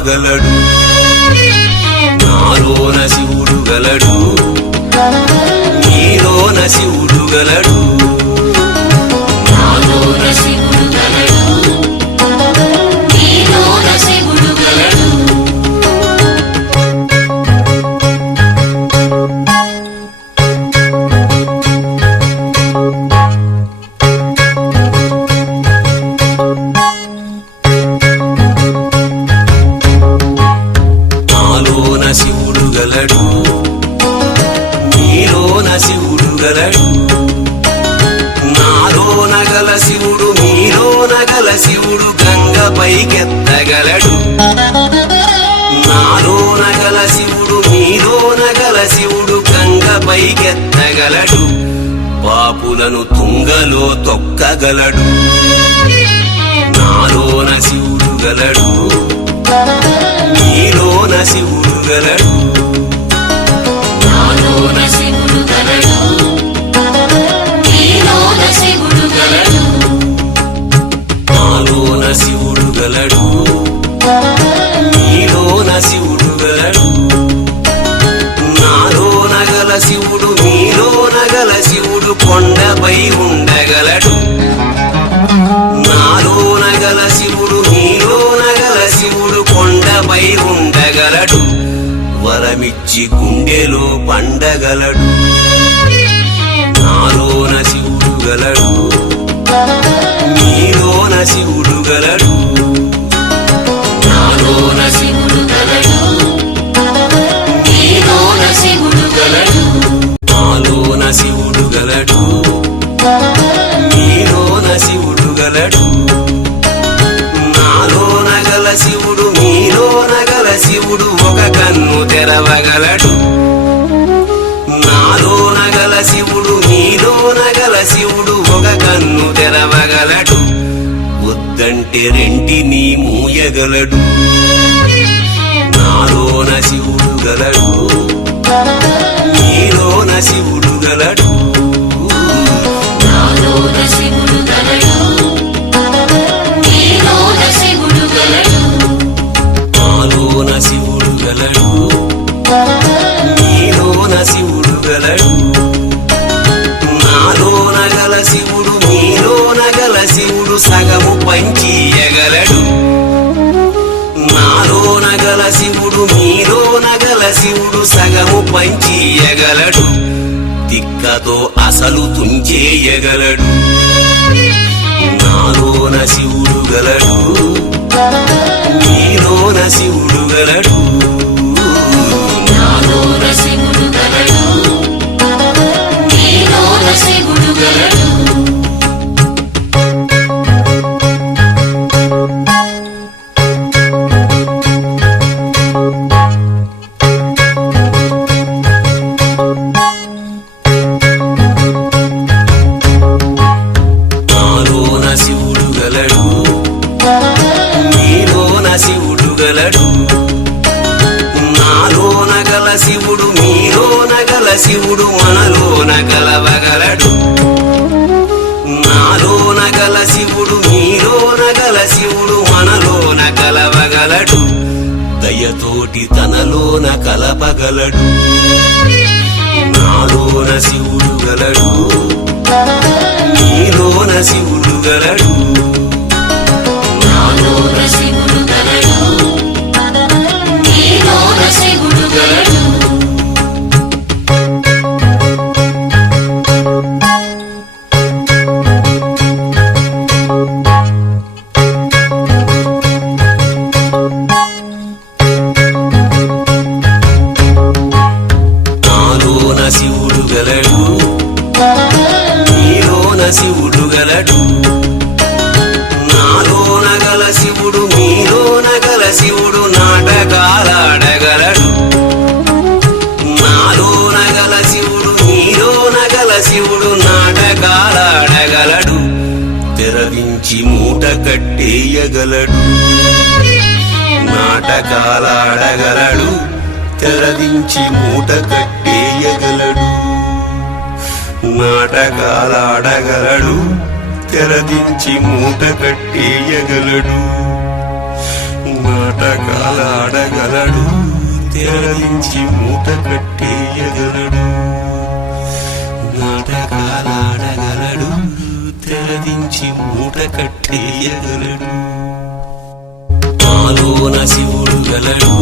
కలపగలడు. నాలోన శివుడు గలడు, నీలోన శివుడు గలడు. నాలోన శివుడు గలడు, నీలోన శివుడు గలడు. నాలోన శివుడు గలడు, నీలోన శివుడు గలడు. నాలోన గల శివుడు మీలోన గల శివుడు గంగపైకెత్తగలడు. నాలోన గల శివుడు మీలోన గల శివుడు గంగపైకెత్తగలడు. పాపులను తుంగలో తొక్కగలడు. నాలోన శివుడు గలడు, నీలోన శివుడు గలడు. నాలోన శివుడు గలడు, నీలోన శివుడు గలడు. నాలోన శివుడు గలడు, నీలోన శివుడు గలడు. నాలోన గల శివుడు మీలోన గల శివుడు కొండపై ఉండగలడు. నాలోన గల శివుడు మీలోన గల శివుడు కొండపై ఉండగలడు. వరమిచ్చి గుండెలో పండగలడు. నాలోన శివుడు గలడు, నీలోన శివుడు గలడు. నాలోన శివుడు గలడు, నీలోన శివుడు గలడు. నాలోన శివుడు గలడు, నీలోన శివుడు గలడు. నాలోన గల శివుడు మీలోన గల శివుడు ఒక కన్ను తెరవగలడు. నాలోన గల శివుడు మీలోన గల శివుడు ఒక కన్ను తెరవగలడు. వద్దంటే రెంటిని మూయగలడు. నాలోన శివుడు గలడు, నీలోన శివుడు గలడు. నాలోన శివుడు గలడు, నీలోన శివుడు గలడు. నాలోన శివుడు గలడు, నీలోన శివుడు గలడు. నాలోన గల శివుడు మీలోన గల శివుడు సగము పంచియగలడు. నాలోన గల శివుడు మీలోన గల శివుడు సగము పంచియగలడు. తిక్కతో అసలు తుంచేయగలడు. నాలోన శివుడు గలడు, నీలోన శివుడు గలడు. నాలోన శివుడు గలడు, నీలోన శివుడు గలడు. నాలోన శివుడు గలడు, నీలోన శివుడు గలడు. నాలోన గల శివుడు మీలోన గల శివుడు మనలోన కలవగలడు. నాలోన గల శివుడు మీలోన గల శివుడు మనలోన కలవగలడు. దయతోటి తనలోన కలపగలడు. నాలోన శివుడు గలడు, నీలోన శివుడు గలడు. నాలోన శివుడు గలడు, నీలోన శివుడు గలడు. నాలోన శివుడు గలడు, నీలోన శివుడు గలడు. నాలోన గల శివుడు మీలోన గల శివుడు నాటకాలాడగలడు. నాలోన గల శివుడు మీలోన గల శివుడు నాటకాలాడగలడు. తెరవించి మూట కట్టేయగలడు. నాటకాలాడగలడు, తెరదించి మూట కట్టేయగలడు. నాటకాలాడగలడు, తెరదించి మూట కట్టేయగలడు. నాటకాలాడగలడు తెరదించి మూట కట్టేయగలడు నాటకాలాడగలడు తెరదించి మూట కట్టేయగలడు నాలోన శివుడు గలడు